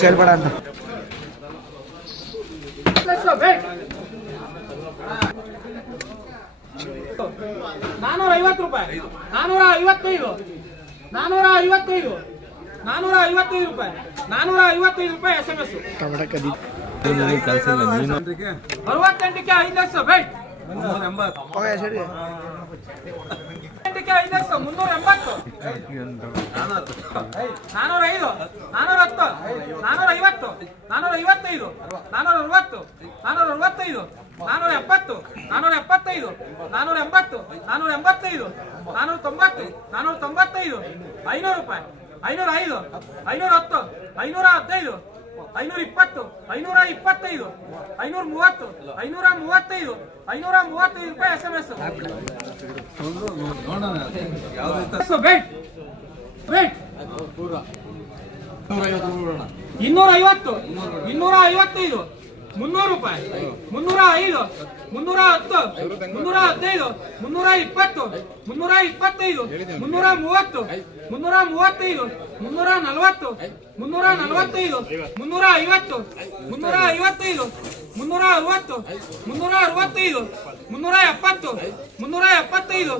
ಸೇರ್ಬೇಡ ಅಂತ ನಾನೂರ ಐವತ್ತು ರೂಪಾಯಿ ನಾನೂರ ಐವತ್ತೈದು ನಾನೂರ ಐವತ್ತೈದು ನಾನೂರ ಐವತ್ತೈದು ರೂಪಾಯಿ ನಾನೂರ ಐವತ್ತೈದು ರೂಪಾಯಿ ಎಸ್ ಎಂ ಎಸ್ ಟಮಟ ಕದಿ ಅರವತ್ತೆಂಟಕ್ಕೆ ಐದು ಲಕ್ಷ ಬೇಟ್ ಎಂಟಕ್ಕೆ ಐದು ಲಕ್ಷ ಮುನ್ನೂರ ಎಂಬತ್ತು. ನಾನೂರ ಐದು, ನಾನೂರ ಹತ್ತು, ನಾನೂರ ಐವತ್ತು, ನಾನೂರ ಐವತ್ತೈದು, ನಾನೂರ ಅರವತ್ತು, ನಾನೂರ ಅರವತ್ತೈದು, ನಾನೂರ ಎಪ್ಪತ್ತು, ನಾನೂರ ಎಪ್ಪತ್ತೈದು, ನಾನೂರ ಎಂಬತ್ತು, ನಾನೂರ ಎಂಬತ್ತೈದು, ನಾನೂರ ತೊಂಬತ್ತು, ನಾನೂರ ತೊಂಬತ್ತೈದು, ಐನೂರು ರೂಪಾಯಿ, ಐನೂರ ಐದು, ಐನೂರ ಹತ್ತು, ಐನೂರ ಹದಿನೈದು ಐನೂರ ಇಪ್ಪತ್ತು ಐನೂರ ಇಪ್ಪತ್ತೈದು ಐನೂರ ಮೂವತ್ತು ಐನೂರ ಮೂವತ್ತೈದು ಐನೂರ ಮೂವತ್ತೈದು ರೂಪಾಯಿ ಎಸ್ ಎಂ ಎಸ್ ಇನ್ನೂರ ಐವತ್ತು ಇನ್ನೂರ ಐವತ್ತೈದು ಮುನ್ನೂರು ರೂಪಾಯಿ ಮುನ್ನೂರ ಐದು ಮುನ್ನೂರ ಹತ್ತು ಮುನ್ನೂರ ಹದಿನೈದು ಮುನ್ನೂರ ಇಪ್ಪತ್ತು ಮುನ್ನೂರ ಇಪ್ಪತ್ತೈದು ಮುನ್ನೂರ ಮೂವತ್ತು ಮುನ್ನೂರ ಮೂವತ್ತೈದು ಮುನ್ನೂರ ನಲವತ್ತು ಮುನ್ನೂರ ನಲವತ್ತೈದು ಮುನ್ನೂರ ಐವತ್ತು ಮುನ್ನೂರ ಐವತ್ತೈದು ಮುನ್ನೂರ ಅರವತ್ತು ಮುನ್ನೂರ ಅರವತ್ತೈದು ಮುನ್ನೂರ ಎಪ್ಪತ್ತು ಮುನ್ನೂರ ಎಪ್ಪತ್ತೈದು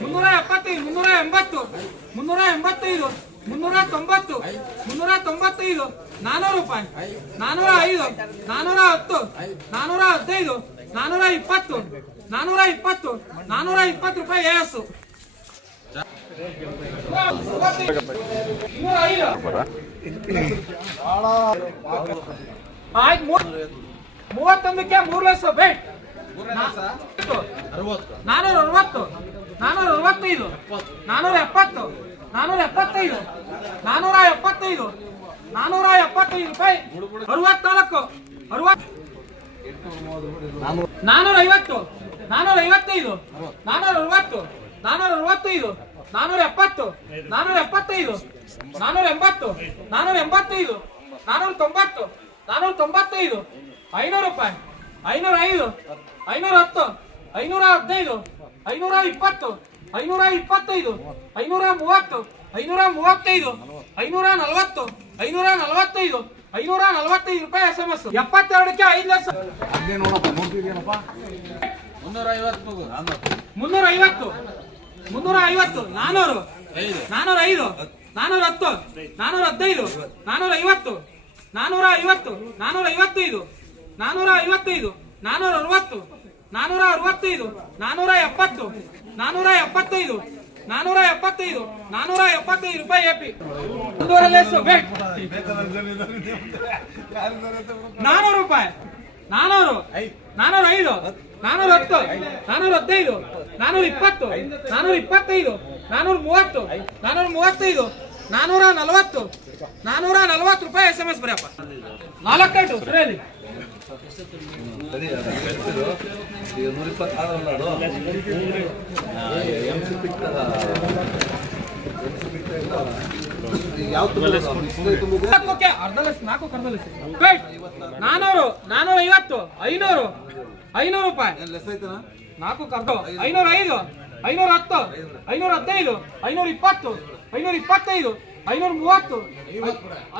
ಮುನ್ನೂರ ಎಪ್ಪತ್ತೈದು ಮುನ್ನೂರ ಎಂಬತ್ತು ಮುನ್ನೂರ ಎಂಬತ್ತೈದು ಮುನ್ನೂರ ತೊಂಬತ್ತು ಮುನ್ನೂರ ತೊಂಬತ್ತೈದು ನಾನೂರು ರೂಪಾಯಿ. ನಾನೂರ ಐದು. ನಾನೂರ ಹತ್ತು. ನಾನೂರ ಹದಿನೈದು. ನಾನೂರ ಇಪ್ಪತ್ತು. ನಾನೂರ ಇಪ್ಪತ್ತು. ನಾನೂರ ಇಪ್ಪತ್ತು ರೂಪಾಯಿ ಏಸು. ಮೂವತ್ತೊಂದಕ್ಕೆ ಮೂರು ಲಕ್ಷ ಬೇಟ್ ನಾನೂರ ಅರವತ್ತು. ನಾನೂರ ಅರವತ್ತೈದು. ನಾನೂರ ಎಪ್ಪತ್ತು. ನಾನೂರ ಎಪ್ಪತ್ತೈದು ನಾನೂರ ಎಪ್ಪತ್ತೈದು ನಾನೂರ ಎಪ್ಪತ್ತೈದು ರೂಪಾಯಿ. ಅರವತ್ನಾಲ್ಕು ಅರವತ್ ನಾನೂರ ಐವತ್ತು ನಾನೂರ ಐವತ್ತೈದು ನಾನೂರ ಅರವತ್ತು ನಾನೂರ ಅರವತ್ತೈದು ನಾನೂರ ಎಪ್ಪತ್ತು ನಾನೂರ ಎಪ್ಪತ್ತೈದು ನಾನೂರ ಎಂಬತ್ತು ನಾನೂರ ಎಂಬತ್ತೈದು ನಾನೂರ ತೊಂಬತ್ತು ನಾನೂರ ತೊಂಬತ್ತೈದು ಐನೂರು ರೂಪಾಯಿ. ಐನೂರ ಐದು ಐನೂರ ಹತ್ತು ಐನೂರ ಹದಿನೈದು ಐನೂರ ಇಪ್ಪತ್ತು ಐನೂರ ಇಪ್ಪತ್ತೈದು ಐನೂರ ಮೂವತ್ತು ಐನೂರ ಮೂವತ್ತೈದು ಐನೂರ ನಲವತ್ತು ಐನೂರ ನಲವತ್ತೈದು ಐನೂರ ನಲವತ್ತೈದು ರೂಪಾಯಿ ಎಸ್ ಎಂ ಎಸ್ ಎಪ್ಪತ್ತೆರಡಕ್ಕೆ ಐದು ಲಕ್ಷ. ಮುನ್ನೂರ ಐವತ್ತು ಮುನ್ನೂರ ಐವತ್ತು ನಾನೂರು ನಾನೂರ ಐದು ನಾನೂರ ಹತ್ತು ನಾನೂರ ಹದಿನೈದು ನಾನೂರ ಐವತ್ತು ನಾನೂರ ಐವತ್ತು ನಾನೂರ ಐವತ್ತೈದು ನಾನೂರ ಐವತ್ತೈದು ನಾನೂರ ಅರವತ್ತು ನಾನೂರ ಅರವತ್ತೈದು ನಾನೂರ ಎಪ್ಪತ್ತು ನಾನೂರ ಎಪ್ಪತ್ತೈದು ನಾನೂರ ಎಪ್ಪತ್ತೈದು ನಾನೂರ ಎಪ್ಪತ್ತೈದು ರೂಪಾಯಿ ಎಪಿ ನಾನೂರು ರೂಪಾಯಿ. ನಾನೂರು. ನಾನೂರ ಐದು ನಾನೂರ ಹತ್ತು ನಾನೂರ ಹದಿನೈದು ನಾನೂರ ಇಪ್ಪತ್ತು ನಾನೂರ ಇಪ್ಪತ್ತೈದು ನಾನೂರ ಮೂವತ್ತು ನಾನೂರ ಮೂವತ್ತೈದು ನಾನೂರ ನಲವತ್ತು ನಾನೂರ ನಲವತ್ತು ರೂಪಾಯಿ ಎಸ್ ಎಂ ಎಸ್ ಬರೆಯಪ್ಪ. ನಾಲ್ಕೈದು ಅರ್ಧ ಲಕ್ಷ, ನಾಲ್ಕು ಅರ್ಧ ಲಕ್ಷ. ವೇಟ್ ನಾನೂರು, ನಾನೂರ ಐವತ್ತು, ಐನೂರು ಐನೂರು ರೂಪಾಯಿ. ನಾಲ್ಕು ಕರ್ದು ಐನೂರ ಐದು, ಐನೂರ ಹತ್ತು, ಐನೂರ ಹದಿನೈದು, ಐನೂರ ಇಪ್ಪತ್ತು, ಐನೂರ ಇಪ್ಪತ್ತೈದು, ಐನೂರ ಮೂವತ್ತು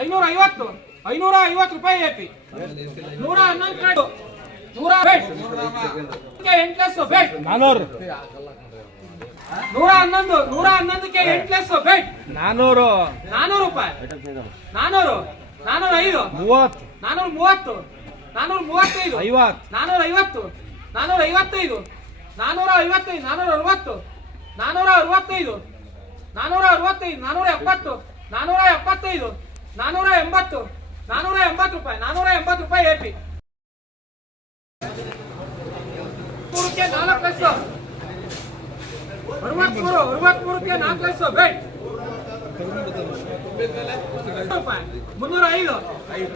ಐನೂರ ಐವತ್ತು. ಐನೂರ ಐವತ್ತು ರೂಪಾಯಿ ಎಪಿ ನೂರ ಹನ್ನೊಂದು ಕಾರ್ಡು. ನೂರ ಬೇಟ್ ಎಂಟು ಬೆಟ್ ನಾನೂರು. ನೂರ ಹನ್ನೊಂದು ನೂರ ಹನ್ನೊಂದಕ್ಕೆ ಎಂಟ್ಲೆಸ್ ಬೆಟ್ ನಾನೂರು. ನಾನೂರು ರೂಪಾಯಿ. ನಾನೂರು ನಾನೂರ ಐದು. ಮೂವತ್ತು. ನಾನೂರ ಮೂವತ್ತು. ನಾನೂರ ಮೂವತ್ತೈದು. ಐವತ್ತು. ನಾನೂರ ಐವತ್ತು. ನಾನೂರ ಐವತ್ತೈದು. ನಾನೂರ ಐವತ್ತೈದು ನಾನೂರ ಅರವತ್ತು. ನಾನೂರ ಅರವತ್ತೈದು. ನಾನೂರ ಅರವತ್ತೈದು ನಾನೂರ ಎಪ್ಪತ್ತು. ನಾನೂರ ಎಪ್ಪತ್ತೈದು. ನಾನೂರ ಎಂಬತ್ತು. ಎಂಬತ್ತು ರೂಪಾಯಿ, ನಾನೂರ ಎಂಬತ್ತು ರೂಪಾಯಿ ಎಪಿ ಮೂರಕ್ಕೆ ನಾಲ್ಕು ಲಕ್ಷ. ಅರವತ್ಮೂರು, ಅರವತ್ಮೂರಕ್ಕೆ ನಾಲ್ಕು ಲಕ್ಷ. ಬೇಟ್ ರೂಪಾಯಿ. ಮುನ್ನೂರ ಐದು.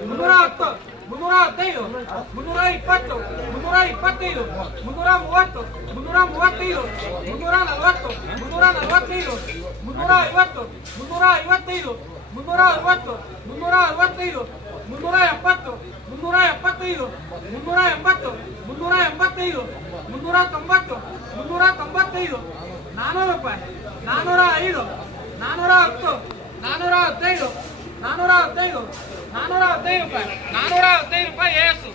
ಮುನ್ನೂರ ಹತ್ತು. ಮುನ್ನೂರ ಹದಿನೈದು. ಮುನ್ನೂರ ಇಪ್ಪತ್ತು. ಮುನ್ನೂರ ಇಪ್ಪತ್ತೈದು. ಮುನ್ನೂರ ಮೂವತ್ತು. ಮುನ್ನೂರ ಮೂವತ್ತೈದು. ಮುನ್ನೂರ ನಲವತ್ತು. ಮುನ್ನೂರ ನಲವತ್ತೈದು. ಮುನ್ನೂರ ಐವತ್ತು. ಮುನ್ನೂರ ಐವತ್ತೈದು. ಮುನ್ನೂರ ಅರವತ್ತು. ಮುನ್ನೂರ ಅರವತ್ತೈದು. ಮುನ್ನೂರ ಎಪ್ಪತ್ತು ಮುನ್ನೂರ ಎಪ್ಪತ್ತೈದು ಮುನ್ನೂರ ಎಂಬತ್ತು ಮುನ್ನೂರ ಎಂಬತ್ತೈದು ಮುನ್ನೂರ ತೊಂಬತ್ತು ಮುನ್ನೂರ ತೊಂಬತ್ತೈದು ನಾನ್ನೂರು ರೂಪಾಯಿ ನಾನೂರ ಐದು ನಾನ್ನೂರ ಹತ್ತು ನಾನ್ನೂರ ಹದಿನೈದು ನಾನೂರ ಹದಿನೈದು ನಾನೂರ ಹದಿನೈದು ರೂಪಾಯಿ ನಾನೂರ ಹದಿನೈದು ರೂಪಾಯಿ ಎಸ್